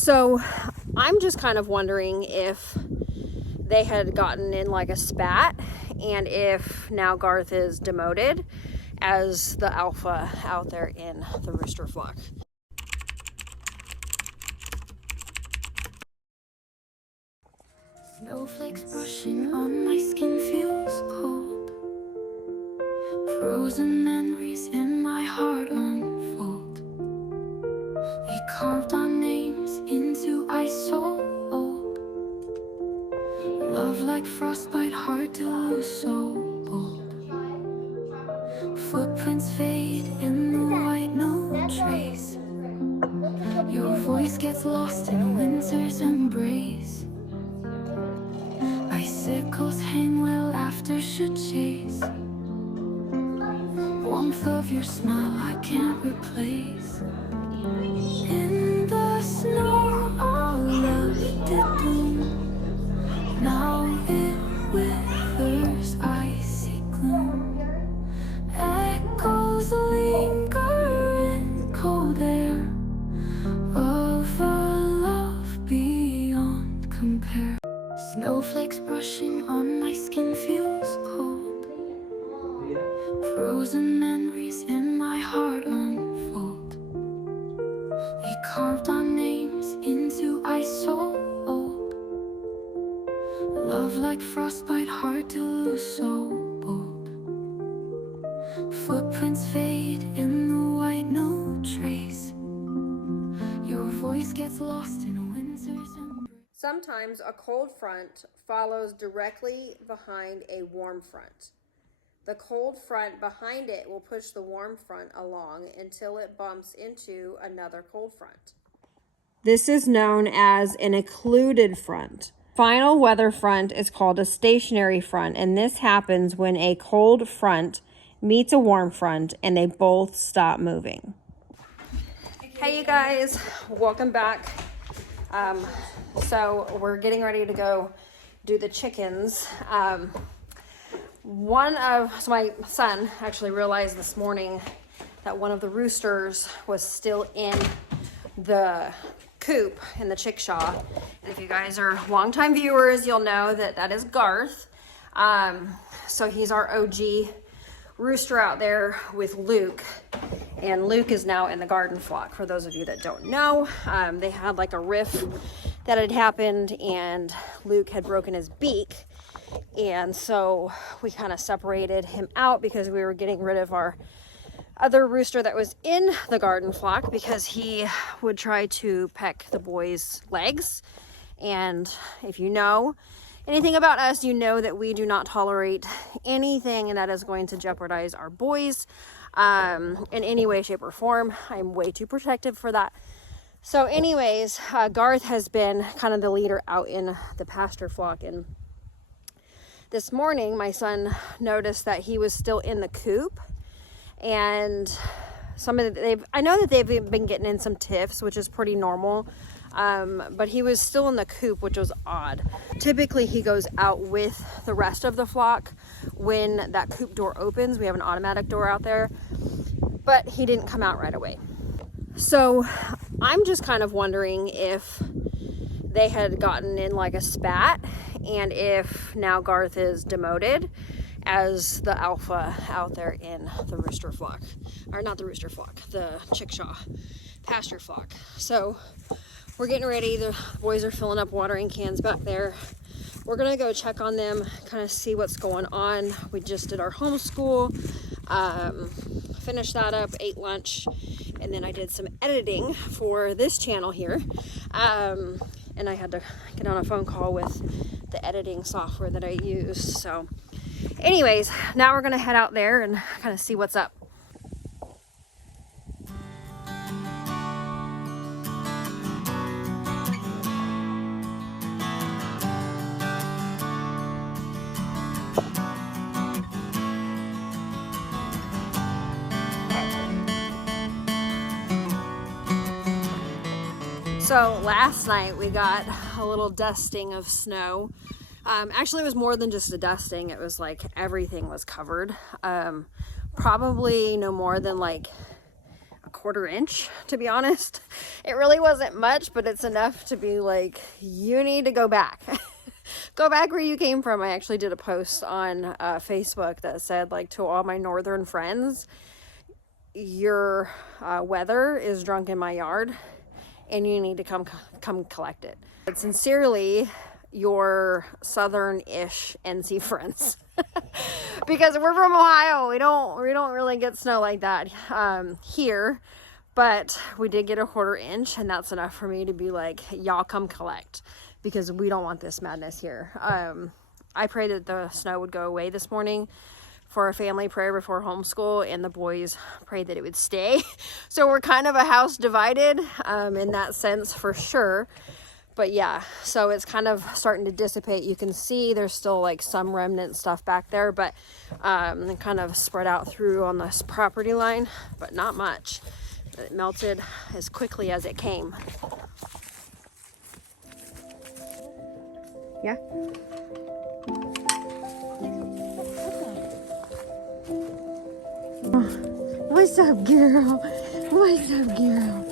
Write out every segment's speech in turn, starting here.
So I'm just kind of wondering if they had gotten in like a spat, and if now Garth is demoted as the alpha out there in the rooster flock. Snowflakes brushing on my skin feels cold. Frozen memories in my heart unfold. We carved our names into ice so old. Love like frostbite, hard to lose, so bold. Footprints fade in the white, no trace. Your voice gets lost in winter's embrace. Icicles hang where laughter should chase. Warmth of your smile I can't replace. In the snow our love did bloom. Now it withers, icy gloom. Echoes linger in cold air of a love beyond compare. Snowflakes brushing on my skin feels cold. Frozen memories in my heart unfold. We carved our names into ice so old. Love like frostbite, hard to lose, so bold. Footprints fade in the white, no trace. Your voice gets lost in winter's embrace. Sometimes a cold front follows directly behind a warm front. The cold front behind it will push the warm front along until it bumps into another cold front. This is known as an occluded front. Final weather front is called a stationary front, and this happens when a cold front meets a warm front and they both stop moving. Hey you guys, welcome back. So we're getting ready to go do the chickens. So my son actually realized this morning that one of the roosters was still in the coop in the chickshaw. And if you guys are longtime viewers, you'll know that that is Garth. So he's our OG rooster out there with Luke. And Luke is now in the garden flock. For those of you that don't know, they had like a riff that had happened and Luke had broken his beak. And so we kind of separated him out because we were getting rid of our other rooster that was in the garden flock because he would try to peck the boys' legs. And if you know anything about us, you know that we do not tolerate anything that is going to jeopardize our boys in any way, shape, or form. I'm way too protective for that. So anyways, Garth has been kind of the leader out in the pasture flock, and this morning my son noticed that he was still in the coop, and I know that they've been getting in some tiffs, which is pretty normal, but he was still in the coop, which was odd. Typically he goes out with the rest of the flock when that coop door opens. We have an automatic door out there, but he didn't come out right away. So I'm just kind of wondering if they had gotten in like a spat, and if now Garth is demoted as the alpha out there in the rooster flock, or not the rooster flock, the chickshaw pasture flock. So we're getting ready. The boys are filling up watering cans back there. We're gonna go check on them, kind of see what's going on. We just did our homeschool, finished that up, ate lunch, and then I did some editing for this channel here. And I had to get on a phone call with the editing software that I use. So anyways, now we're gonna head out there and kind of see what's up. So last night we got a little dusting of snow. Actually, it was more than just a dusting. It was like everything was covered. Probably no more than like 1/4 inch, to be honest. It really wasn't much, but it's enough to be like, you need to go back. Go back where you came from. I actually did a post on Facebook that said, like, to all my northern friends, your weather is drunk in my yard and you need to come collect it. But sincerely, your southern-ish NC friends. Because we're from Ohio, we don't really get snow like that here, but we did get a 1/4 inch, and that's enough for me to be like, y'all come collect, because we don't want this madness here. I prayed that the snow would go away this morning for a family prayer before homeschool, and the boys prayed that it would stay. So we're kind of a house divided in that sense, for sure. But yeah, so it's kind of starting to dissipate. You can see there's still like some remnant stuff back there, but kind of spread out through on this property line, but not much. It melted as quickly as it came. Yeah. What's up, girl? What's up, girl?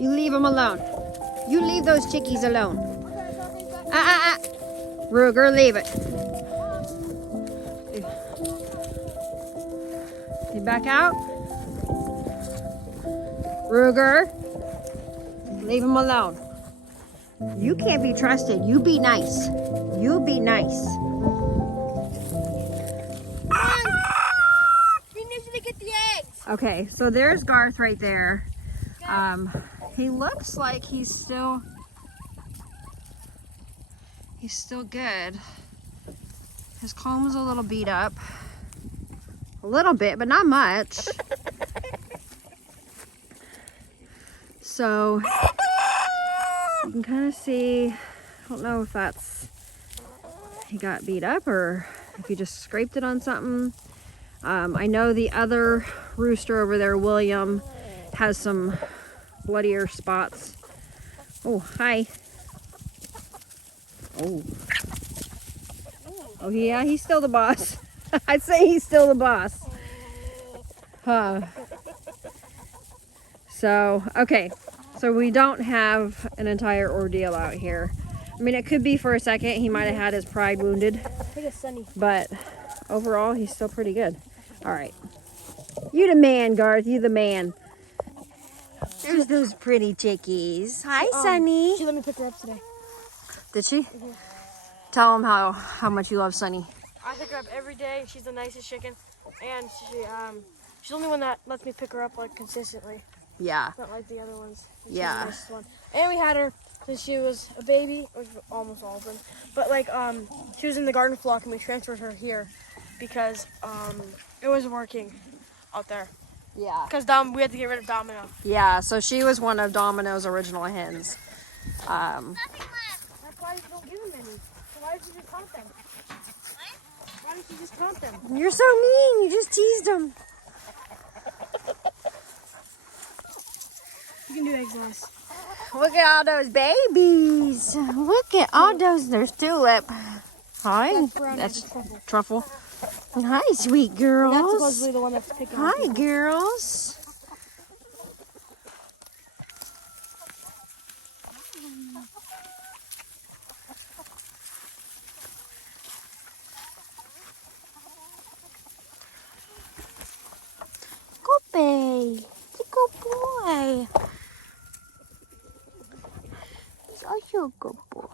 You leave them alone. You leave those chickies alone. Ruger, leave it. You back out. Ruger, leave them alone. You can't be trusted. You be nice. You be nice. He needs to get the eggs. Okay, so there's Garth right there. He looks like he's still good. His comb's a little beat up. A little bit, but not much. So you can kind of see, I don't know if that's, he got beat up or if he just scraped it on something. I know the other rooster over there, William, has some bloodier spots. Oh, hi. Oh yeah, he's still the boss. I'd say he's still the boss. So, okay. So we don't have an entire ordeal out here. I mean, it could be for a second. He might have had his pride wounded. Look at Sunny. But overall, he's still pretty good. All right. You the man, Garth. You the man. There's those pretty chickies. Hi, Sunny. She let me pick her up today. Did she? Mm-hmm. Tell him how much you love Sunny. I pick her up every day. She's the nicest chicken, and she's the only one that lets me pick her up like consistently. Yeah. Not like the other ones. She's Yeah. the nicest one. And we had her since she was a baby, or almost all of them. But like she was in the garden flock, and we transferred her here because it wasn't working out there. Yeah. Because we had to get rid of Domino. Yeah. So she was one of Domino's original hens. That's why you don't give them any. So why did you just count them? What? Why didn't you just count them? You're so mean. You just teased them. You can do eggs less. Look at all those babies. Look at all those. There's Tulip. Hi. That's Truffle. Hi, sweet girls. That's supposedly the one that's picking on Hi, people. girls. Good boy. It's a good boy. He's also a good boy.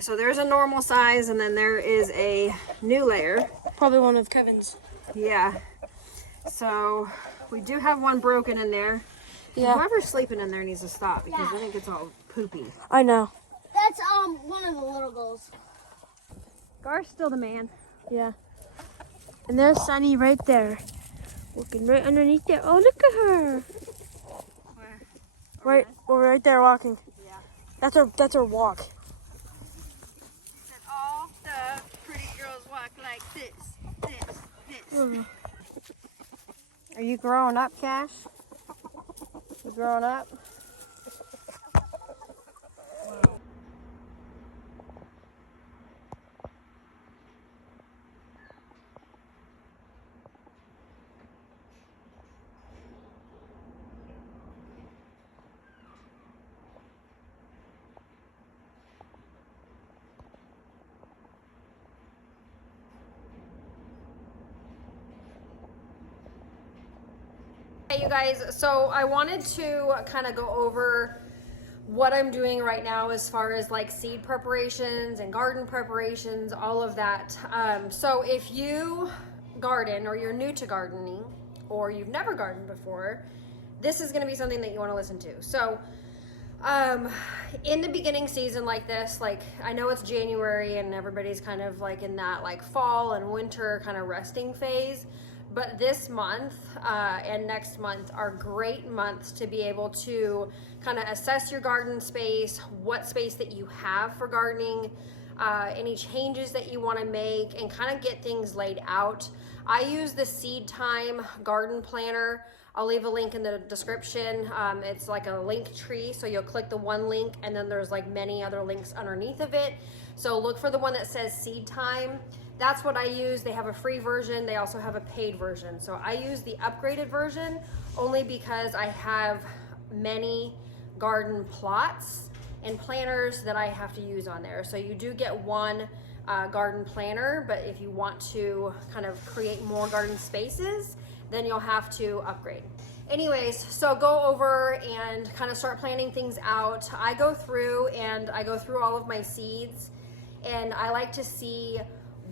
So there's a normal size, and then there is a new layer. Probably one of Kevin's. Yeah. So we do have one broken in there. Yeah. Whoever's sleeping in there needs to stop because then it gets all poopy. I know. That's one of the little girls. Gar's still the man. Yeah. And there's Sunny right there. Looking right underneath there. Oh, look at her. Where? Right, we're right there walking. Yeah. That's our walk. And all the pretty girls walk like this. Are you growing up, Cash? You growing up? you guys, so I wanted to kind of go over what I'm doing right now as far as like seed preparations and garden preparations, all of that. So if you garden or you're new to gardening or you've never gardened before, this is going to be something that you want to listen to. So in the beginning season like this, like I know it's January and everybody's kind of like in that like fall and winter kind of resting phase, but this month and next month are great months to be able to kind of assess your garden space, what space that you have for gardening, any changes that you want to make, and kind of get things laid out. I use the Seed Time garden planner. I'll leave a link in the description. It's like a link tree, so you'll click the one link and then there's like many other links underneath of it. So look for the one that says Seed Time. That's what I use. They have a free version. They also have a paid version. So I use the upgraded version only because I have many garden plots and planners that I have to use on there. So you do get one garden planner, but if you want to kind of create more garden spaces, then you'll have to upgrade. Anyways, so go over and kind of start planning things out. I go through all of my seeds, and I like to see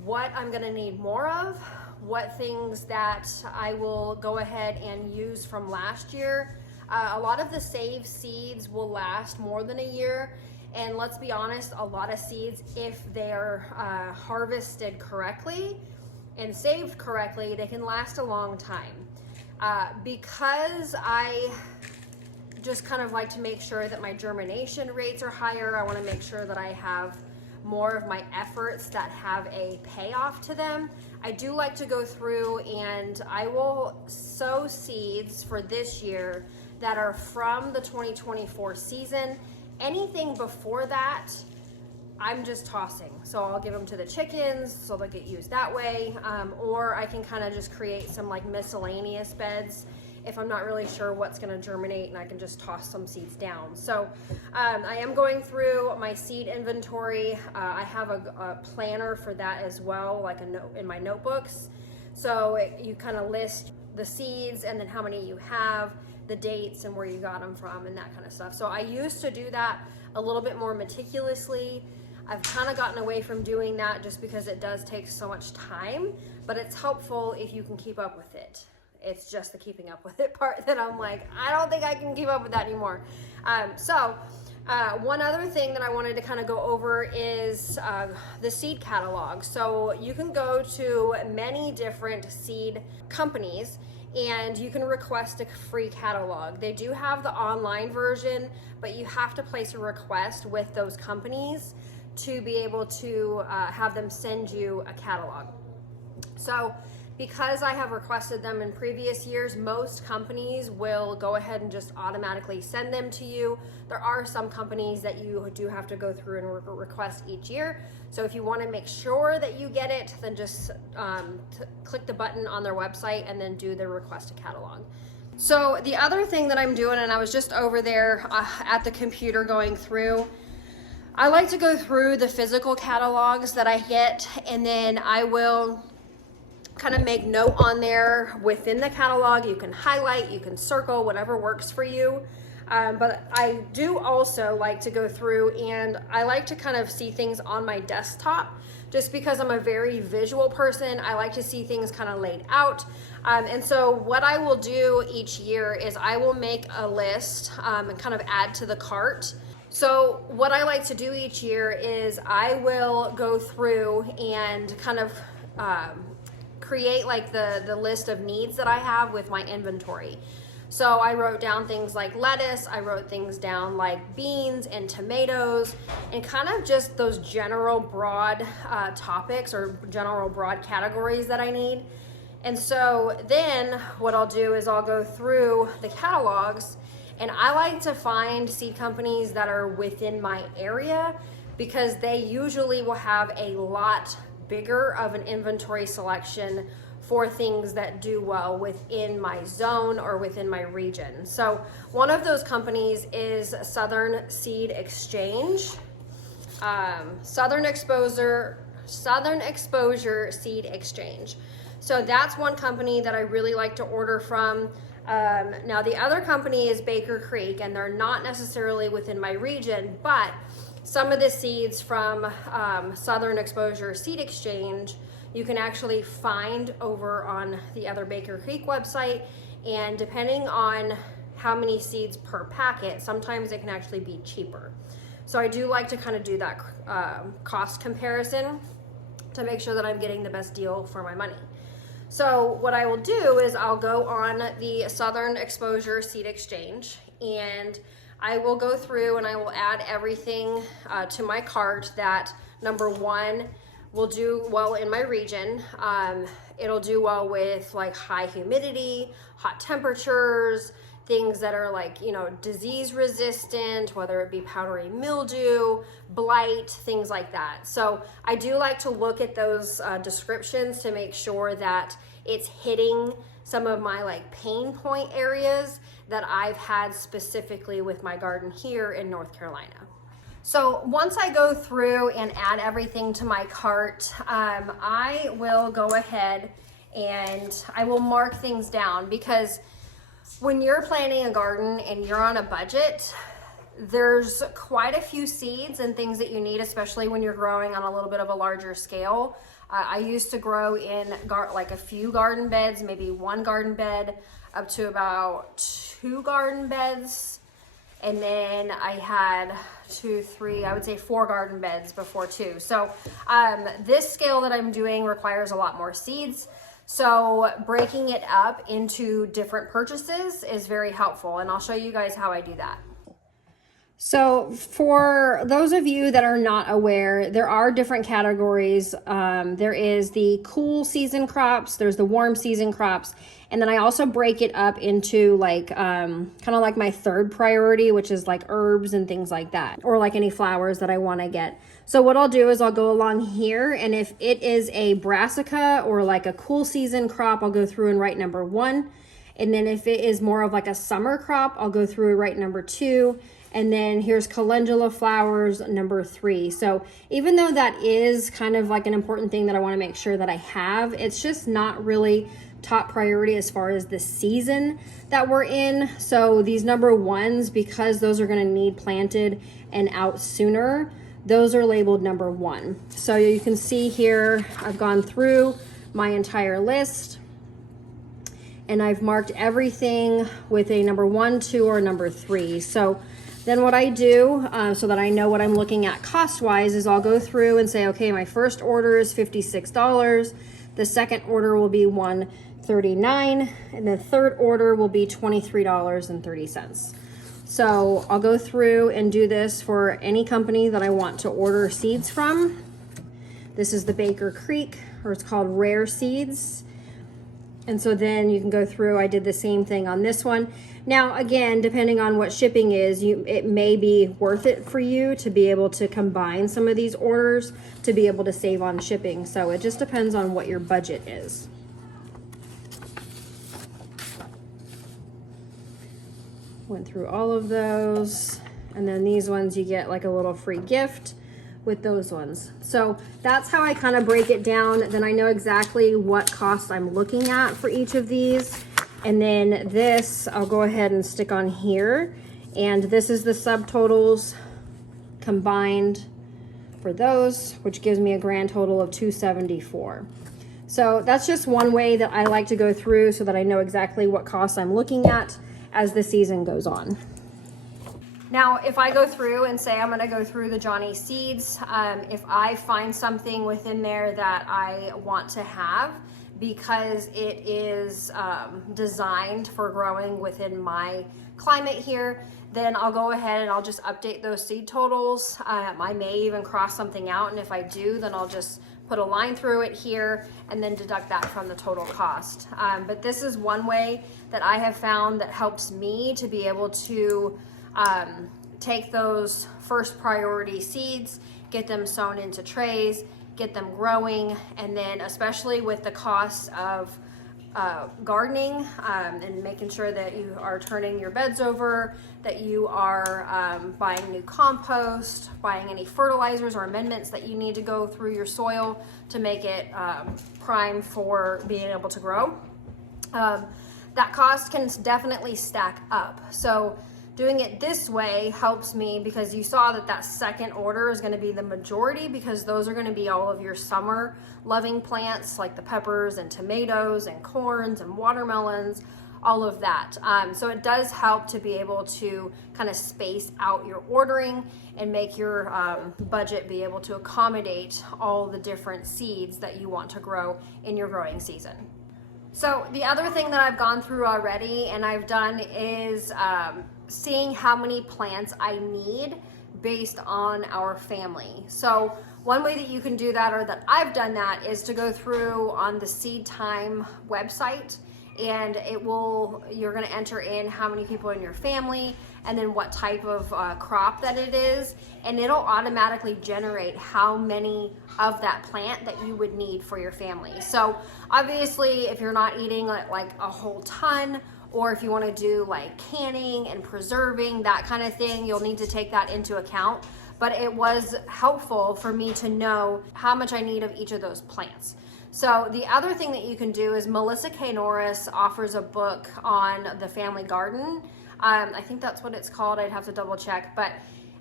what I'm gonna need more of, what things that I will go ahead and use from last year. A lot of the saved seeds will last more than a year, and let's be honest, a lot of seeds, if they're harvested correctly and saved correctly, they can last a long time. Because I just kind of like to make sure that my germination rates are higher, I want to make sure that I have more of my efforts that have a payoff to them. I do like to go through and I will sow seeds for this year that are from the 2024 season. Anything before that, I'm just tossing. So I'll give them to the chickens so they'll get used that way. Or I can kind of just create some like miscellaneous beds if I'm not really sure what's gonna germinate, and I can just toss some seeds down. So I am going through my seed inventory. I have a planner for that as well, like a note in my notebooks. So you kind of list the seeds and then how many you have, the dates and where you got them from and that kind of stuff. So I used to do that a little bit more meticulously. I've kind of gotten away from doing that just because it does take so much time, but it's helpful if you can keep up with it. It's just the keeping up with it part that I'm like, I don't think I can keep up with that anymore. One other thing that I wanted to kind of go over is the seed catalog. So you can go to many different seed companies and you can request a free catalog. They do have the online version, but you have to place a request with those companies to be able to have them send you a catalog. So because I have requested them in previous years, most companies will go ahead and just automatically send them to you. There are some companies that you do have to go through and request each year. So if you want to make sure that you get it, then just click the button on their website and then do the request a catalog. So the other thing that I'm doing, and I was just over there at the computer going through, I like to go through the physical catalogs that I get, and then I will kind of make note on there within the catalog. You can highlight, you can circle, whatever works for you. But I do also like to go through and I like to kind of see things on my desktop just because I'm a very visual person. I like to see things kind of laid out. And so what I will do each year is I will make a list and kind of add to the cart. So what I like to do each year is I will go through and kind of create like the list of needs that I have with my inventory. So I wrote down things like lettuce, I wrote things down like beans and tomatoes, and kind of just those general broad topics or general broad categories that I need. And so then what I'll do is I'll go through the catalogs, and I like to find seed companies that are within my area because they usually will have a lot bigger of an inventory selection for things that do well within my zone or within my region. So one of those companies is Southern Seed Exchange, Southern Exposure Seed Exchange. So that's one company that I really like to order from. Now the other company is Baker Creek, and they're not necessarily within my region, but some of the seeds from Southern Exposure Seed Exchange you can actually find over on the other Baker Creek website, and depending on how many seeds per packet, sometimes it can actually be cheaper. So I do like to kind of do that cost comparison to make sure that I'm getting the best deal for my money. So what I will do is I'll go on the Southern Exposure Seed Exchange, and I will go through and I will add everything to my cart that, number one, will do well in my region. It'll do well with like high humidity, hot temperatures, things that are like, you know, disease resistant, whether it be powdery mildew, blight, things like that. So I do like to look at those descriptions to make sure that it's hitting some of my like pain point areas that I've had specifically with my garden here in North Carolina. So once I go through and add everything to my cart, I will go ahead and I will mark things down, because when you're planting a garden and you're on a budget, there's quite a few seeds and things that you need, especially when you're growing on a little bit of a larger scale. I used to grow in like a few garden beds, maybe one garden bed, up to about 2 garden beds. And then I had 2, 3, I would say 4 garden beds before too. So this scale that I'm doing requires a lot more seeds. So breaking it up into different purchases is very helpful, and I'll show you guys how I do that. So for those of you that are not aware, there are different categories. There is the cool season crops, there's the warm season crops, and then I also break it up into like kind of like my third priority, which is like herbs and things like that, or like any flowers that I want to get. So what I'll do is I'll go along here, and if it is a brassica or like a cool season crop, I'll go through and write number 1. And then if it is more of like a summer crop, I'll go through and write number 2. And then here's calendula flowers, number 3. So even though that is kind of like an important thing that I want to make sure that I have, it's just not really top priority as far as the season that we're in. So these number 1s, because those are going to need planted and out sooner, those are labeled number 1. So you can see here, I've gone through my entire list and I've marked everything with a number 1, 2, or number 3. So then what I do, so that I know what I'm looking at cost-wise, is I'll go through and say, okay, my first order is $56. The second order will be $139, and the third order will be $23.30. So I'll go through and do this for any company that I want to order seeds from. This is the Baker Creek, or it's called Rare Seeds. And so then you can go through, I did the same thing on this one. Now, again, depending on what shipping is, it may be worth it for you to be able to combine some of these orders to be able to save on shipping. So it just depends on what your budget is. Went through all of those. And then these ones you get like a little free gift with those ones. So that's how I kind of break it down. Then I know exactly what cost I'm looking at for each of these. And then this, I'll go ahead and stick on here. And this is the subtotals combined for those, which gives me a grand total of $274. So that's just one way that I like to go through so that I know exactly what costs I'm looking at as the season goes on. Now, if I go through and say I'm going to go through the Johnny seeds, if I find something within there that I want to have because it is designed for growing within my climate here, then I'll go ahead and I'll just update those seed totals. I may even cross something out, and if I do, then I'll just put a line through it here and then deduct that from the total cost. But this is one way that I have found that helps me to be able to take those first priority seeds, get them sown into trays, get them growing, and then especially with the cost of gardening and making sure that you are turning your beds over, that you are buying new compost, buying any fertilizers or amendments that you need to go through your soil to make it prime for being able to grow. that cost can definitely stack up. So doing it this way helps me, because you saw that that second order is going to be the majority, because those are going to be all of your summer loving plants like the peppers and tomatoes and corns and watermelons, all of that. So it does help to be able to kind of space out your ordering and make your budget be able to accommodate all the different seeds that you want to grow in your growing season. So the other thing that I've gone through already and I've done is seeing how many plants I need based on our family. So one way that you can do that, or that I've done that, is to go through on the Seed Time website, and you're going to enter in how many people in your family and then what type of crop that it is, and it'll automatically generate how many of that plant that you would need for your family. So obviously if you're not eating like a whole ton, or if you want to do like canning and preserving, that kind of thing, you'll need to take that into account. But it was helpful for me to know how much I need of each of those plants. So the other thing that you can do is Melissa K. Norris offers a book on the family garden. I think that's what it's called. I'd have to double check. But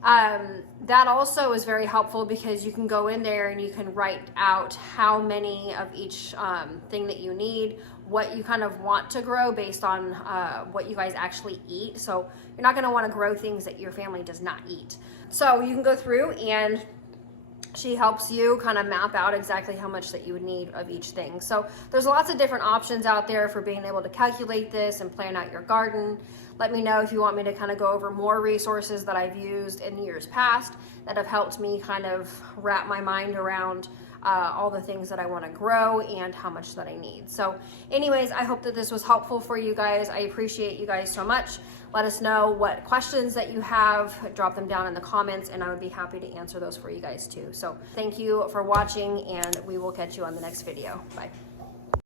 that also is very helpful, because you can go in there and you can write out how many of each thing that you need, what you kind of want to grow based on what you guys actually eat. So you're not going to want to grow things that your family does not eat. So you can go through, and she helps you kind of map out exactly how much that you would need of each thing. So there's lots of different options out there for being able to calculate this and plan out your garden. Let me know if you want me to kind of go over more resources that I've used in years past that have helped me kind of wrap my mind around all the things that I want to grow and how much that I need. So anyways, I hope that this was helpful for you guys. I appreciate you guys so much. Let us know what questions that you have. Drop them down in the comments, and I would be happy to answer those for you guys too. So thank you for watching, and we will catch you on the next video. Bye.